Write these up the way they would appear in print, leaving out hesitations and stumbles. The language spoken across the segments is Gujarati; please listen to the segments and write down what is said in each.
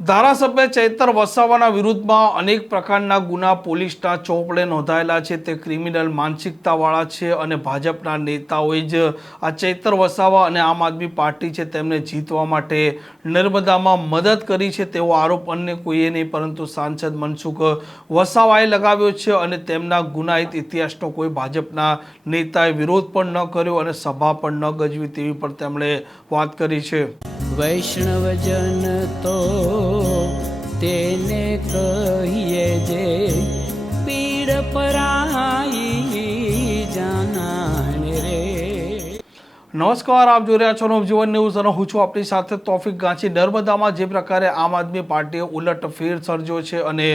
ધારાસભ્ય ચૈતર વસાવાના વિરુદ્ધમાં અનેક પ્રકારના ગુના પોલીસના ચોપડે નોંધાયેલા છે। તે ક્રિમિનલ માનસિકતાવાળા છે અને ભાજપના નેતાઓએ જ આ ચૈતર વસાવા અને આમ આદમી પાર્ટી છે તેમને જીતવા માટે નર્મદામાં મદદ કરી છે તેવો આરોપ અન્ય કોઈએ નહીં પરંતુ સાંસદ મનસુખ વસાવાએ લગાવ્યો છે અને તેમના ગુનાહિત ઇતિહાસનો કોઈ ભાજપના નેતાએ વિરોધ પણ ન કર્યો અને સભા પણ ન ગજવી તેવી પણ તેમણે વાત કરી છે। વૈષ્ણવજન તો તેને કહીએ જે પીડ પરાઈ જાનાને રે। નમસ્કાર, આપ જોઈ રહ્યા છો નવજીવન ન્યૂઝ અને હું છું આપણી સાથે તોફિક ગાંચી। નર્મદામાં જે પ્રકારે આમ આદમી પાર્ટીએ ઉલટફેર સર્જ્યો છે અને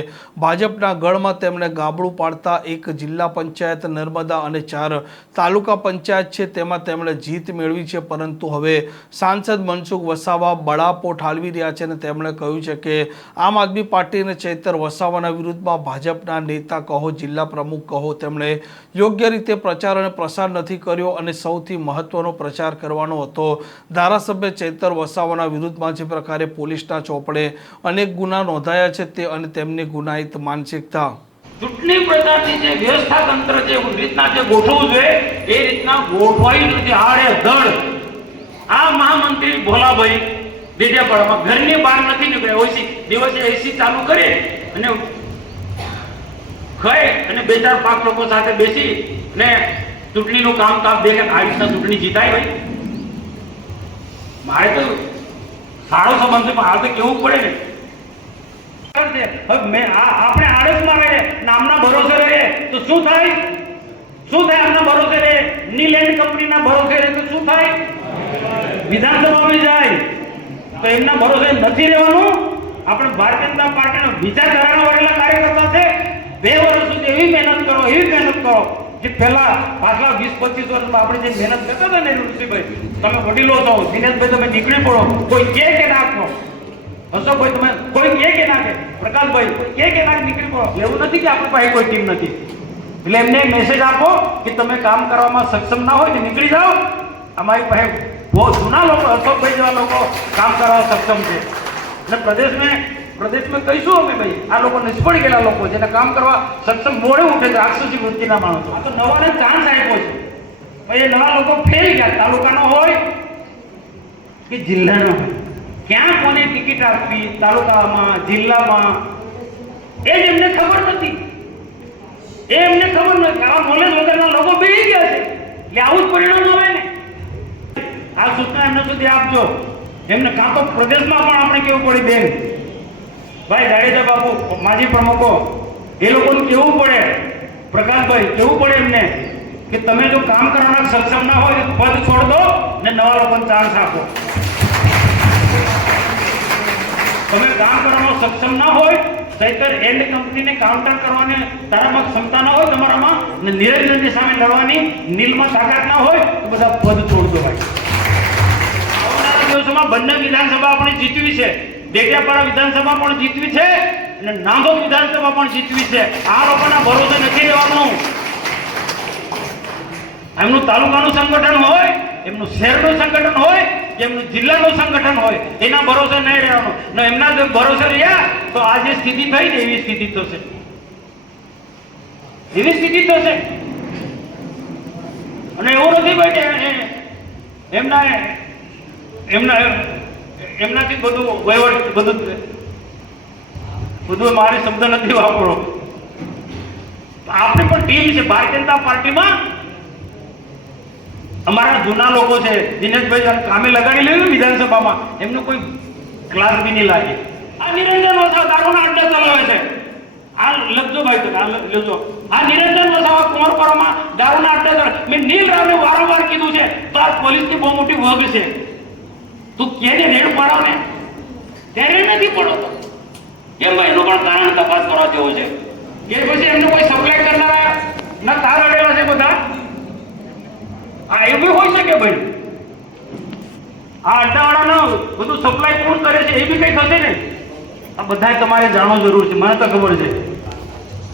ભાજપના ગઢમાં તેમણે ગાબડું પાડતા એક જિલ્લા પંચાયત નર્મદા અને 4 તાલુકા પંચાયત છે તેમાં તેમણે જીત મેળવી છે, પરંતુ હવે સાંસદ મનસુખ વસાવા બળાપો ઠાલવી રહ્યા છે અને તેમણે કહ્યું છે કે આમ આદમી પાર્ટી અને ચૈતર વસાવાના વિરુદ્ધમાં ભાજપના નેતા કહો, જિલ્લા પ્રમુખ કહો, તેમણે યોગ્ય રીતે પ્રચાર અને પ્રસાર નથી કર્યો અને સૌથી મહત્વનો પ્રચાર કરવાનો હતો। ધારાસભ્ય ચૈતર વસાવાના વિરુદ્ધમાં જે પ્રકારે પોલીસના ચોપડે અનેક ગુના નોંધાયા છે તે અને તેમની ગુનાહિત માનસિકતા ચૂંટણી પ્રચારની જે વ્યવસ્થા તંત્ર જે રીતના જે ગોઠવવું જોઈએ એ રીતના ગોઠવાઈ નથી। આડે ધડ આ મહામંત્રી ભોલાભાઈ દેડિયાપાડામાં ઘરની બહાર નથી નીકળ્યા। ઓછી દિવસે એસી ચાલુ કરે અને ખાય અને 2-4-5 લોકો સાથે બેસી ને ચૂંટણીનું કામ દેખે આ રીતના ચૂંટણી જીતાય। ભાઈ મારે તો સારો સંબંધ છે, આ તો કેવું પડે ને। હવે આપણે આળસમાં રહીએ, નામના ભરોસે રહીએ તો શું થાય? શું થાય? આમના ભરોસે રહીએ, નીલેન્ડ કંપનીના ભરોસે રહીએ તો શું થાય? વિધાનસભામાં જાય તો એમના ભરોસે નથી રહેવાનું। આપણે ભારતીય જનતા પાર્ટીના વિચારધારાના વડેલા કાર્યકર્તા છે। 2 વર્ષ સુધી એવી મહેનત કરો જે પહેલા પાછલા 20-25 વર્ષમાં આપણે જે મહેનત કરતા હતા ને ઋષિભાઈ, તમે વડીલો છો, દિનેશભાઈ તમે નીકળી પડો, કોઈ કે નાખો, હર્ષભાઈ તમે કોઈ કે નાખે, પ્રકાશભાઈ કોઈ કે નાખે નીકળી પડો। એવું નથી કે આપણી પાસે કોઈ ટીમ નથી, એટલે એમને મેસેજ આપો કે તમે કામ કરવામાં સક્ષમ ના હોય તો નીકળી જાઓ। અમારી પાસે બહુ જૂના લોકો, હર્ષભાઈ જેવા લોકો કામ કરવા સક્ષમ છે અને પ્રદેશમાં કહીશું અમે ભાઈ આ લોકો નિષ્ફળ ગયેલા લોકો જેને કામ કરવા સક્ષમ મોડે ઉઠે છે, રાક્ષસી વૃત્તિના માણસો। આ તો નવાને ચાન્સ આપ્યો છે, ભાઈ એ નવા લોકો ફેલ ગયા, તાલુકાનો હોય કે જિલ્લાનો હોય, ક્યાં કોને ટિકિટ આપવી, તાલુકામાં, જિલ્લામાં, એ જ એમને ખબર નથી। એ એમને ખબર નથી, આવા નોલેજ વગરના લોકો બેસી ગયા છે, એટલે આવું જ પરિણામ આવે ને। આ સૂચના એમને સુધી આપજો, એમને કાં તો પ્રદેશમાં પણ આપણે કેવું પડે બેન ભાઈ જાડેજા બાપુ, માજી પ્રમુખો, એ લોકોને કેવું પડે, પ્રકાશભાઈ કેવું પડે એમને કે તમે જો કામ કરવાના સક્ષમ ના હોય તો પદ છોડ દો ને નવા લોકોને ચાન્સ આપો। તમે કામ કરવામાં સક્ષમ ના હોય, ચૈતર એન્ડ કંપનીને કાઉન્ટર કરવાની તારામાં ક્ષમતા ના હોય તમારામાં ને નિરંજનની સામે લડવાની નીલમાં તાકાત ના હોય તો બધા પદ છોડ દો ભાઈ। આવનારા દિવસોમાં બંને વિધાનસભા આપણે જીતવી છે, દેડિયાપાડા વિધાનસભા પણ જીતવી છે અને નાંદોદ વિધાનસભા પણ જીતવી છે। આ લોકોના ભરોસે નથી રહેવાનું। એમનું તાલુકાનું સંગઠન હોય, એમનું શહેરનું સંગઠન હોય, એમનું જિલ્લાનું સંગઠન હોય, એના ભરોસે નહીં રહેવાનું। ને એમના જો ભરોસે રહ્યા તો આ જે સ્થિતિ થઈ ને એવી સ્થિતિ થશે, એવી સ્થિતિ થશે। અને એવું નથી ભાઈ કે એમનાથી બધું વહીવટ બધું મારે શબ્દ નથી વાપરો। આપણી પણ ટીમ છે ભારતીય જનતા પાર્ટીમાં, અમારા જૂના લોકો છે, દિનેશભાઈ કામે લગાડી લેવું વિધાનસભામાં, એમનો કોઈ ક્લાસ બી નહીં લાગે। આ નિરંજન વસાવા દારૂના અડ્ડા ચલાવે છે, આ લખજો ભાઈ તો આ લખજો, આ નિરંજન વસાવા કુંવરપરામાં દારૂના અડ્ડા ચલાવે। મેં નીલ રાવને વારંવાર કીધું છે તો આ પોલીસની બહુ મોટી વગ છે, તું કેને રેડ પાડો ને ત્યારે નથી પડતો એમ, એનું પણ કારણ તપાસ કરવા જેવું છે કે પછી એમને કોઈ સપ્લાય કરનારા ના તાર અડેલા છે બધા, આ એ બી હોઈ શકે ભાઈ। આ અડ્ડાવાળાનો બધું સપ્લાય કોણ કરે છે એ બી કઈ થશે ને, આ બધા તમારે જાણવું જરૂર છે, મને તો ખબર છે।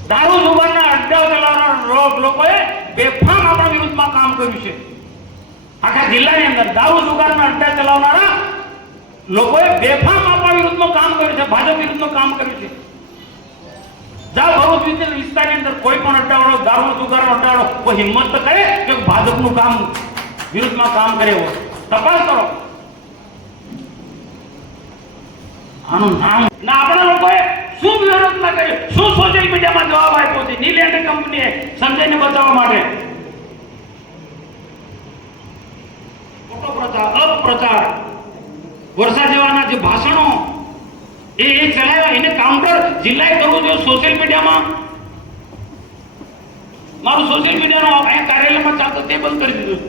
દારૂ જુગારના અડ્ડા ચલાવનારા લોકોએ બેફામ આપણા વિરુદ્ધમાં કામ કર્યું છે। આખા જિલ્લાની અંદર દારૂ જુગારના અડ્ડા ચલાવનારા લોકોએ બેફામ આપણા વિરુદ્ધમાં કામ કર્યું છે। છે, ભાજપ વિરુદ્ધનું કામ કર્યું છે. જાઓ ભરૂચ વિસ્તારની અંદર કોઈ પણ અટાવડો, દારૂ જુગારનો અટાવડો, કોઈ હિંમત તો કરે કે ભાજપનું કામ વિરુદ્ધમાં કામ કરે હોય તપાસ કરો. આનું નામ ના આપણા લોકોએ શું વિરોધમાં કર્યું, શું સોશિયલ મીડિયામાં જવાબ આપ્યો છે નીલેન્ડ કંપનીએ સંજયને બચાવવા માટે. ખોટો પ્રચાર, અપપ્રચાર, વર્ષા જેવાના જે ભાષણો એ ચલાવ્યા, એને કાઉન્ટર જિલ્લાએ કરવું જોઈએ સોશિયલ મીડિયામાં. મારું સોશિયલ મીડિયાનો અહીંયા કાર્યાલયમાં ચાલતો તે બંધ કરી દીધું,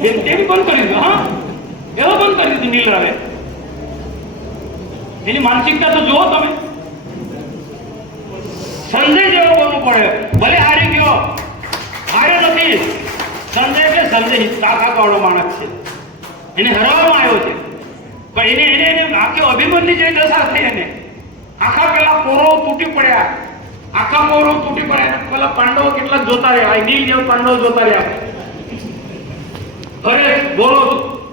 તે બી બંધ કરી દીધું. હા, એવો બંધ કરી દીધું નીલ રાવે. એની માનસિકતા તો જુઓ તમે. સંજય જેવો બોલવું પડે, ભલે હારી ગયો, હારે નથી. સંજય એટલે સંજય તાકાત વાળો માણસ છે, એને હરાવવામાં આવ્યો છે, પણ એને આખી અભિમન્યુ જેવી દશા થઈ. એને આખા પેલા પોરો તૂટી પડ્યા, આખા પોરો તૂટી પડ્યા. પેલા પાંડવો કેટલા જોતા રહ્યા, નીલ જેવા પાંડવો જોતા રહ્યા. અરે બોલો,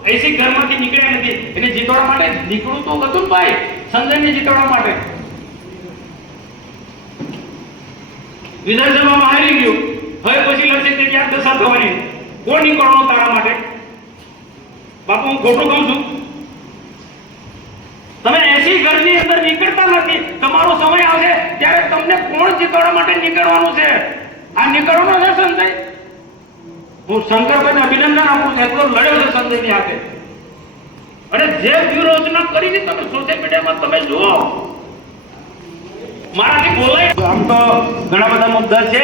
એસી ઘરમાંથી નીકળ્યા નથી. એને જીતવા માટે નીકળવું તો હતું ને ભાઈ, સંજયને જીતવા માટે. વિધાનસભામાં હારી ગયું, હવે પછી લડશે તે ક્યાં દશા થવાની. કોણ નીકળવાનું તારા માટે? બાપુ હું ખોટું કહું છું? તમે 80 ઘરની અંદર નીકળતા નથી. તમારો સમય આવશે ત્યારે તમને કોણ જીતવા માટે નીકળવાનું છે? આ નીકળવાનો છે સંજય. હું શંકરભાઈને અભિનંદન આપું છું, એટલો લડ્યો છે સંજયની હાથે. અને જે વ્યૂહરચના કરી છે તમે સોશિયલ મીડિયામાં તમે જુઓ, મારાથી બોલાય. આમ તો ઘણા બધા મુદ્દા છે,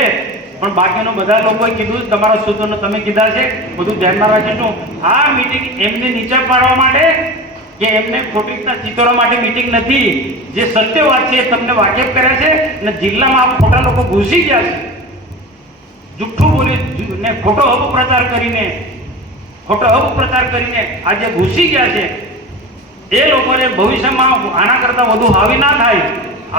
પણ બાકીનું બધા લોકોએ કીધું, તમારા સૂત્રોને તમે કીધા છે, બધું ધ્યાનમાં રાખીશું. આ મીટિંગ એમને નીચે પાડવા માટે કે એમને ખોટી રીતના ચિતરવા માટે મીટિંગ નથી. જે સત્ય વાત છે એ તમને વાકેફ કર્યા છે, અને જિલ્લામાં આ ખોટા લોકો ઘૂસી ગયા છે. જુઠ્ઠું બોલી ને ખોટો અપપ્રચાર કરીને આજે ઘૂસી ગયા છે. એ લોકોને ભવિષ્યમાં આના કરતા વધુ હાવી ના થાય.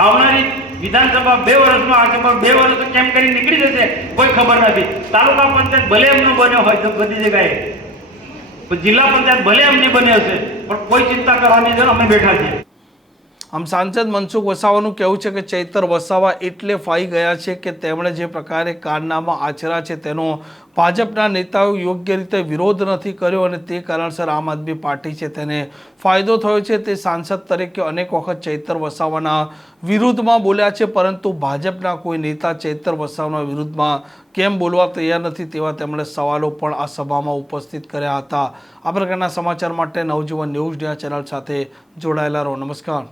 આવનારી વિધાનસભા 2 વર્ષમાં આ 2 વર્ષ કેમ કરી નીકળી જશે કોઈ ખબર નથી. તાલુકા પંચાયત ભલે એમનો બન્યો હોય તો બધી જગ્યાએ, જિલ્લા પંચાયત ભલે એમની બની હશે, પણ કોઈ ચિંતા કરવાની જરૂર, અમે બેઠા છીએ. આમ સાંસદ મનસુખ વસાવાનું કહેવું છે કે ચૈતર વસાવા એટલે ફાઈ ગયા છે કે તેમણે જે પ્રકારે કારનામા આચર્યા છે તેનો ભાજપના નેતાઓ યોગ્ય રીતે વિરોધ નથી કર્યો, અને તે કારણસર આમ આદમી પાર્ટી છે તેને ફાયદો થયો છે. તે સાંસદ તરીકે અનેક વખત ચૈતર વસાવાના વિરુદ્ધમાં બોલ્યા છે, પરંતુ ભાજપના કોઈ નેતા ચૈતર વસાવાના વિરુદ્ધમાં કેમ બોલવા તૈયાર નથી, તેવા તેમણે સવાલો પણ આ સભામાં ઉપસ્થિત કર્યા હતા. આ પ્રકારના સમાચાર માટે નવજીવન ન્યૂઝ ચેનલ સાથે જોડાયેલા રહો. નમસ્કાર.